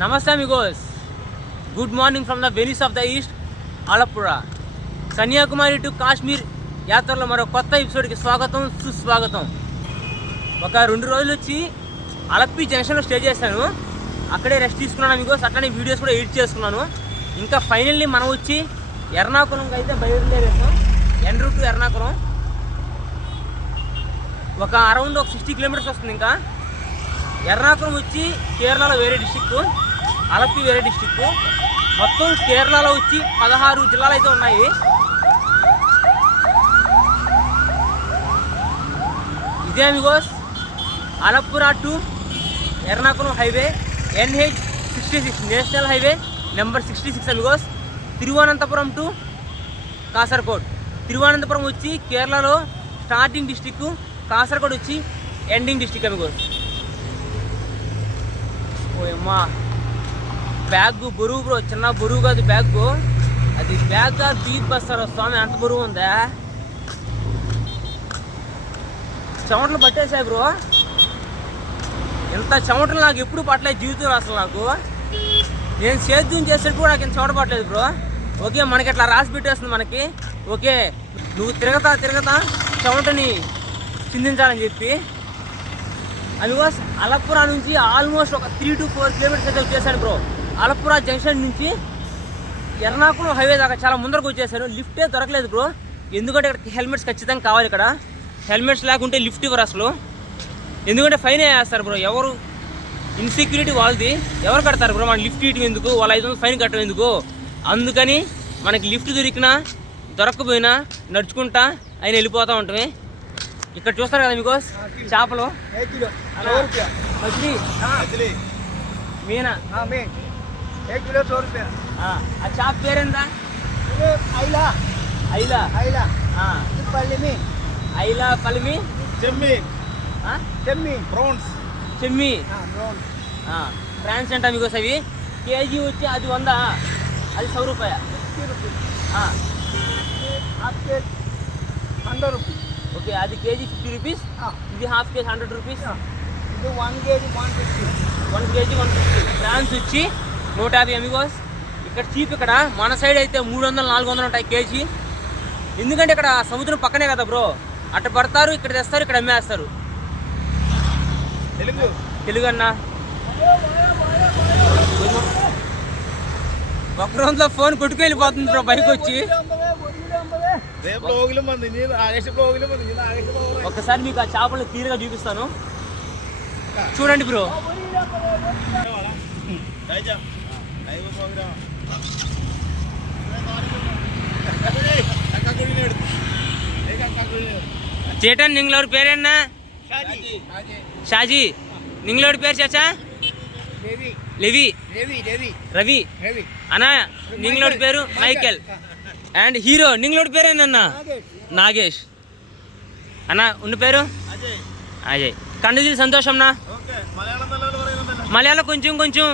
నమస్తే amigos good morning from the Venice of the East Alappuzha Kanyakumari to Kashmir యాత్రలో మరో కొత్త ఎపిసోడ్కి స్వాగతం సుస్వాగతం. ఒక రెండు రోజులు వచ్చి అలప్పి జంక్షన్లో స్టే చేశాను. అక్కడే రెస్ట్ తీసుకున్నాను మిగోస్ అట్లనే వీడియోస్ కూడా ఎడిట్ చేసుకున్నాను. ఇంకా ఫైనల్లీ మనం వచ్చి ఎర్నాకుళంకి అయితే బయలుదేరాము ఎన్ రూట్ టు ఎర్నాకుళం ఒక అరౌండ్ ఒక సిక్స్టీ కిలోమీటర్స్ వస్తుంది ఇంకా. ఎర్నాకుళం వచ్చి కేరళలో వేరే డిస్టిక్ అలప్పి వేరే డిస్టిక్ మొత్తం కేరళలో వచ్చి పదహారు జిల్లాలు అయితే ఉన్నాయి. ఇదే amigos Alappuzha to Ernakulam highway NH sixty six national highway number sixty six amigos Thiruvananthapuram to Kasaragod. Thiruvananthapuram వచ్చి కేరళలో స్టార్టింగ్ డిస్టిక్ కాసర్గోడ్ వచ్చి ఎండింగ్ డిస్టిక్ అమిగోస్ ఓయమ్మా. బ్యాగ్ బరువు బ్రో చిన్న బరువు కాదు బ్యాగ్. అది బ్యాగ్ బీప్ బస్తారా స్వామి అంత బరువు ఉందా? చెమటలు పట్టేసాయి బ్రో. ఇంత చెమటలు నాకు ఎప్పుడు పట్టలేదు జీవితంలో అసలు నాకు. నేను సేద్యం చేసేటప్పుడు కూడా నాకు ఇంత చెమట పట్టలేదు బ్రో. ఓకే మనకి ఇట్లా రాసి పెట్టేస్తుంది మనకి. ఓకే నువ్వు తిరగతా తిరగతా చెమటని చిందించాలని చెప్పి. అందుకోసం అలపురా నుంచి ఆల్మోస్ట్ ఒక త్రీ టు ఫోర్ కిలోమీటర్స్ అయితే వచ్చేసాను బ్రో. అలపురా జంక్షన్ నుంచి ఎర్నాకుళం హైవే దాకా చాలా ముందరకు వచ్చేసాను లిఫ్టే దొరకలేదు బ్రో. ఎందుకంటే ఇక్కడ హెల్మెట్స్ ఖచ్చితంగా కావాలి ఇక్కడ. హెల్మెట్స్ లేకుంటే లిఫ్ట్ ఇవ్వరు అసలు. ఎందుకంటే ఫైన్ వేస్తారు బ్రో. ఎవరు ఇన్సెక్యూరిటీ వాళ్ళది. ఎవరు కడతారు బ్రో? మన లిఫ్ట్ ఇవ్వడం ఎందుకు? వాళ్ళు ఐదు ఫైన్ కట్టడం ఎందుకు? అందుకని మనకి లిఫ్ట్ దొరికినా దొరకకపోయినా నడుచుకుంటా అయిన వెళ్ళిపోతూ ఉంటుంది ఇక్కడ చూస్తారు కదా మీకు చేపలు. మీనా? एक किलो सौ रुपया ఆ ఆ చేప పేరేందా ये आइला ఐలా आइला ఆ, पल्ली में ఐలా పలిమి जम्मी ఆ, जम्मी प्रॉन्स చెమ్మి हाँ प्रॉन्स ఆ, ఫ్రాన్స్ అంట మీకు అవి కేజీ వచ్చి అది వంద అది సౌ రూపాయ फिफ्टी रुपये ఆ, आपके हंड्रेड रुपये ఓకే అది కేజీ ఫిఫ్టీ రూపీస్ हाँ ఇది హాఫ్ కేజీ హండ్రెడ్ రూపీస్ ఇది one KG one fifty one KG one fifty France వచ్చి నూట యాభై అమిగోస్ ఇక్కడ చీప్ ఇక్కడ. మన సైడ్ అయితే మూడు వందలు నాలుగు వందలు ఉంటాయి కేజీ. ఎందుకంటే ఇక్కడ సముద్రం పక్కనే కదా బ్రో. అటు పడతారు ఇక్కడ తెస్తారు ఇక్కడ అమ్మేస్తారు. తెలుగు. తెలుగు అన్న. ఒక రోజులో ఫోన్ కొట్టుకెళ్ళిపోతుంది బ్రో బైక్ వచ్చి ఒక్కసారి మీకు ఆ చేపలను క్లియర్గా చూపిస్తాను. చూడండి బ్రో. చేటన్ నింగ్లోడి పేరేనా? షాజీ. నింగ్లోడి పేరు చేచా లెవి. రవి. అనా నింగ్లోడి పేరు మైకెల్. అండ్ హీరో నింగ్లోడి పేరేనన్నా నాగేష్. అన్నా ఉండి పేరు? అజయ్. కండుజీ సంతోషంనా మలయాళం కొంచెం కొంచెం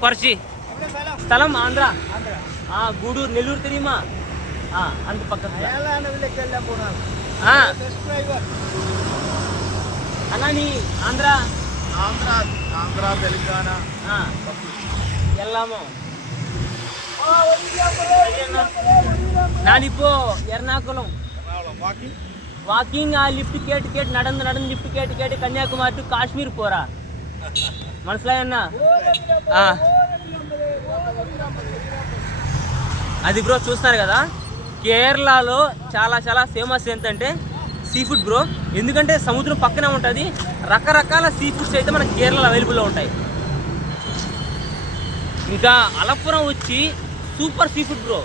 కొరచి ஸ்தலம் ஆந்திரா. ஆ கூடூர் நெல்லூர் தெரியுமா? ஆ அந்த பக்கத்தில். ஆ. அண்ணா நீ ஆந்திரா? ஆந்திரா ஆந்திரா தெலுங்கானா ஆ. எல்லாமும் நான் இப்போ எர்ணாகுளம். வாக்கிங்? லிஃப்ட் கேட்டு கேட்டு நடந்து நடந்து லிஃப்ட் கேட்டு கேட்டு கன்னியாகுமரி டு காஷ்மீர் போறா. மனசுல என்ன? ஆ. అది బ్రో చూస్తున్నారు కదా? కేరళలో చాలా చాలా ఫేమస్ ఏంటంటే సీ ఫుడ్ బ్రో ఎందుకంటే సముద్రం పక్కనే ఉంటుంది. రకరకాల సీ ఫుడ్స్ అయితే మన కేరళలో అవైలబుల్లో ఉంటాయి. ఇంకా అలపురం వచ్చి super seafood bro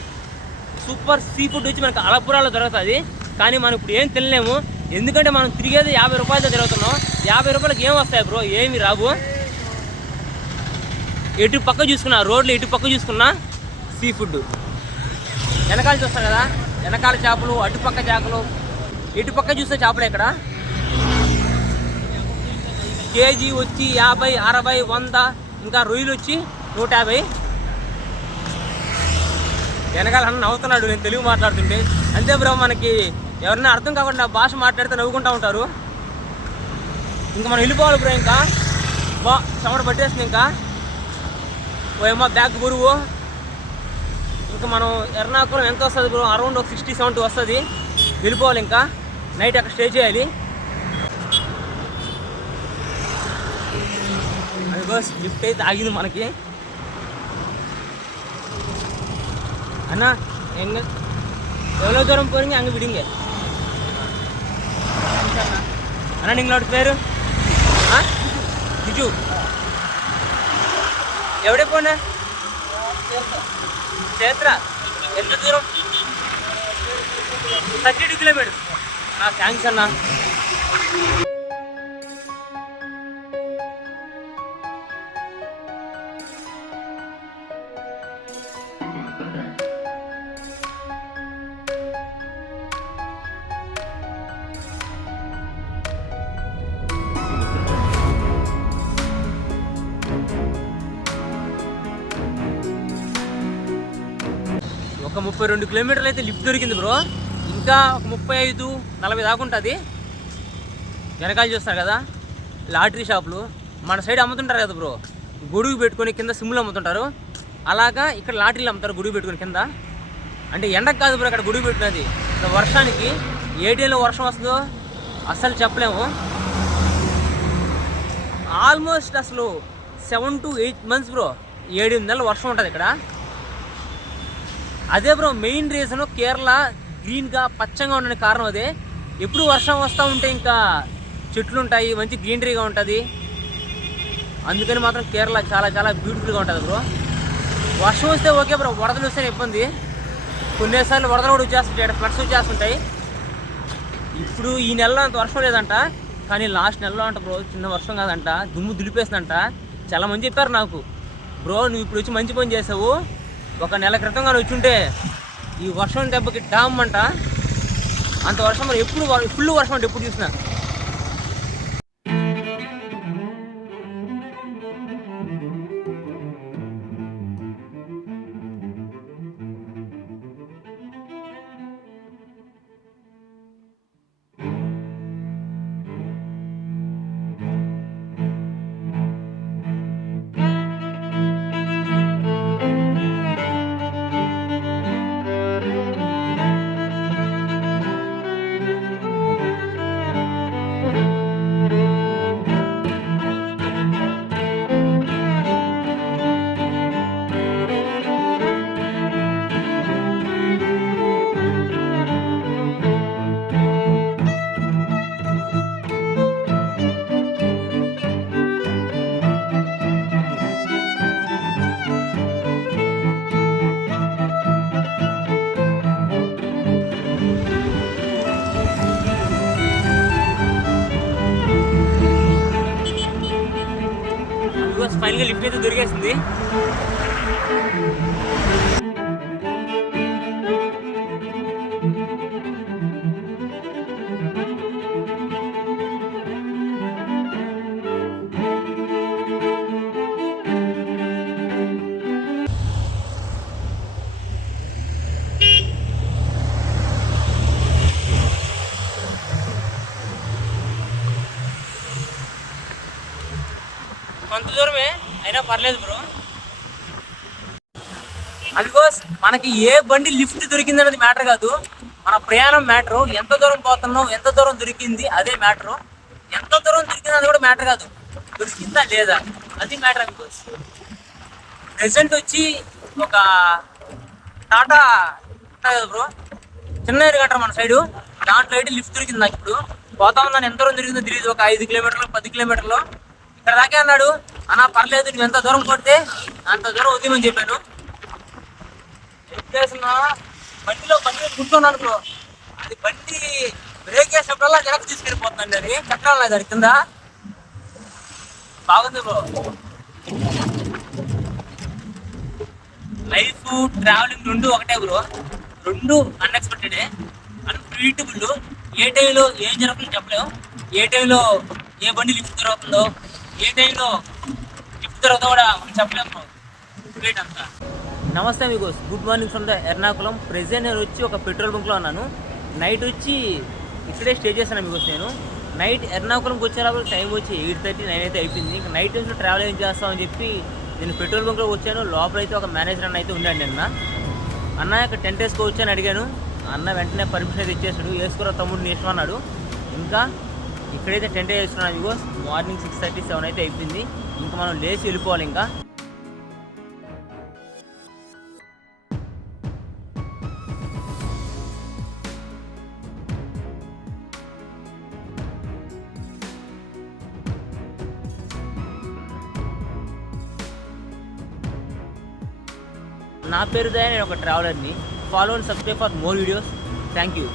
super seafood వచ్చి మనకు అలపురాలో దొరుకుతుంది. కానీ మనం ఇప్పుడు ఏం తినలేము. ఎందుకంటే మనం తిరిగేది యాభై రూపాయలతో తిరుగుతున్నాం. యాభై రూపాయలకి ఏం వస్తాయి బ్రో ఏమి రావు. ఎటు పక్క చూసుకున్నా రోడ్లు ఎటు పక్క చూసుకున్నా సీ ఫుడ్. వెనకాల చూస్తాం కదా వెనకాల చేపలు అటుపక్క చేపలు. ఇటు పక్క చూస్తే చేపలు ఇక్కడ కేజీ వచ్చి యాభై అరవై వంద ఇంకా రొయ్యలు వచ్చి నూట యాభై. వెనకాల అన్న నవ్వుతున్నాడు నేను తెలుగు మాట్లాడుతుంటే. అంతే బ్రో మనకి ఎవరైనా అర్థం కాకుండా భాష మాట్లాడితే నవ్వుకుంటూ ఉంటారు. ఇంకా మనం వెళ్ళిపోవాలి బ్రో ఇంకా. బా చమట పట్టేస్తుంది ఇంకా. ఓయమ్మ బ్యాగ్ బరువు ఇంకా మనం ఎర్నాకుళం ఎంత వస్తుంది బ్రో అరౌండ్ ఒక సిక్స్టీ సెవెంటీ వస్తుంది వెళ్ళిపోవాలి ఇంకా నైట్ అక్కడ స్టే చేయాలి అదిగో లిఫ్ట్ అయితే ఆగింది మనకి అన్న ఎంగ எவ்வளோ தூரம் போறீங்க அங்கே விடுங்க அண்ணா நீங்களோட பேர் ஆ பிஜு എവിടെ പോണേ? ക്ഷേത്ര. ఎంత దూరం థర్టీ టూ కిలోమీటర్స్ థ్యాంక్స్ అన్నా ఒక ముప్పై రెండు కిలోమీటర్లు అయితే లిఫ్ట్ దొరికింది బ్రో. ఇంకా ఒక ముప్పై ఐదు నలభై దాకా ఉంటుంది. వెనకాల చూస్తారు కదా లాటరీ షాపులు. మన సైడ్ అమ్ముతుంటారు కదా బ్రో. గొడుగు పెట్టుకొని కింద సిమ్లు అమ్ముతుంటారు. అలాగా ఇక్కడ లాటరీలు అమ్ముతారు గొడుగు పెట్టుకొని కింద. అంటే ఎండకు కాదు బ్రో అక్కడ గొడుగు పెట్టినది. వర్షానికి ఏ డేలో వర్షం వస్తుందో అసలు చెప్పలేము. ఆల్మోస్ట్ అసలు seven to eight months bro ఏడు నెలలు వర్షం ఉంటుంది ఇక్కడ. అదే బ్రో మెయిన్ రీజన్ కేరళ గ్రీన్గా పచ్చగా ఉండడానికి కారణం అదే. ఎప్పుడు వర్షం వస్తూ ఉంటే ఇంకా చెట్లు ఉంటాయి మంచి గ్రీనరీగా ఉంటుంది. అందుకని మాత్రం కేరళ చాలా చాలా బ్యూటిఫుల్గా ఉంటుంది బ్రో. వర్షం వస్తే ఓకే బ్రో వరదలు వస్తే ఇబ్బంది. కొన్నిసార్లు వరదలు కూడా వచ్చేస్తుంటాయి ఫ్లడ్స్ వచ్చేస్తుంటాయి. ఇప్పుడు ఈ నెలలో అంత వర్షం లేదంట కానీ లాస్ట్ నెలలో అంట బ్రో చిన్న వర్షం కాదంట దుమ్ము దులిపేస్తుందంట చాలా మంది చెప్పారు నాకు బ్రో నువ్వు ఇప్పుడు వచ్చి మంచి పని చేసావు ఒక నెల క్రితం కానీ వచ్చుంటే ఈ వర్షం దెబ్బకి డామ్ అంట. అంత వర్షం మరి ఎప్పుడు ఫుల్ వర్షం అంటే ఎప్పుడు చూసినా? ఫైనల్గా లిఫ్ట్ అయితే దొరికేసింది. పర్లేదు బ్రో అదిగో మనకి ఏ బండి లిఫ్ట్ దొరికింది అనేది మ్యాటర్ కాదు. మన ప్రయాణం మ్యాటర్ ఎంత దూరం పోతున్నాం ఎంత దూరం దొరికింది అదే మ్యాటర్ ఎంత దూరం దొరికింది అది కూడా మ్యాటర్ కాదు. దొరికిందా లేదా? అది మ్యాటర్ అందుకోస్ ప్రెసెంట్ వచ్చి ఒక టాటా కదా బ్రో చిన్న ఎరుగంటారు మన సైడు దాంట్లో అయితే లిఫ్ట్ దొరికింది నాకు ఇప్పుడు. పోతా ఉన్నాను. ఎంత దూరం దొరికిందో తెలియదు. ఒక ఐదు కిలోమీటర్లు పది కిలోమీటర్లు. ఇక్కడ దాకే అన్నాడు అన్న పర్లేదు నువ్వు ఎంత దూరం కొడితే అంత దూరం వద్దామని చెప్పాను. ఏం చేస్తున్నా? బండిలో బండి మీద కూర్చున్నాను బ్రో. అది బండి బ్రేక్ వేసినప్పుడల్లా వెనక్కి తీసుకెళ్ళిపోతుందండి అది. చక్రం లేదు అది కింద. బాగుంది బ్రో. లైఫ్ ట్రావెలింగ్ రెండు ఒకటే బ్రో. రెండు అన్ఎక్స్పెక్టెడే. అన్ప్రిడిక్టబుల్ ఏ టైంలో ఏం జరుగుతుందో చెప్పలేము ఏ టైంలో ఏ బండి లిఫ్ట్ దొరుకుతుందో ఏ టైంలో కూడా మనం చెప్పలేము అంతా. నమస్తే మీకు good morning from the Ernakulam present నేను వచ్చి ఒక పెట్రోల్ బంక్లో ఉన్నాను. నైట్ వచ్చి ఇక్కడే స్టే చేశాను మీకు నేను. నైట్ ఎర్నాకుళంకి వచ్చేటప్పుడు టైం వచ్చి ఎయిట్ థర్టీ నైన్ అయితే అయిపోయింది. ఇంకా నైట్ నుంచి ట్రావెల్ ఏం చేస్తామని చెప్పి నేను పెట్రోల్ బంక్లో వచ్చాను. లోపల అయితే ఒక మేనేజర్ అన్న అయితే ఉండండి నిన్న అన్న ఇక్కడ టెంట్ వేసుకోవచ్చు వచ్చాను అడిగాను. అన్న వెంటనే పర్మిషన్ అయితే ఇచ్చేసాడు. వేసుకురా తమ్ముడు నేర్చుకున్నాడు ఇంకా ఇక్కడైతే టెంట్ వేసుకున్నాను ఇగో మార్నింగ్ సిక్స్ థర్టీ సెవెన్ అయితే అయిపోయింది. ఇంకా మనం లేచి వెళ్ళిపోవాలి ఇంకా. నా పేరు దయ నేను ఒక ట్రావెలర్ని follow and subscribe for more videos thank you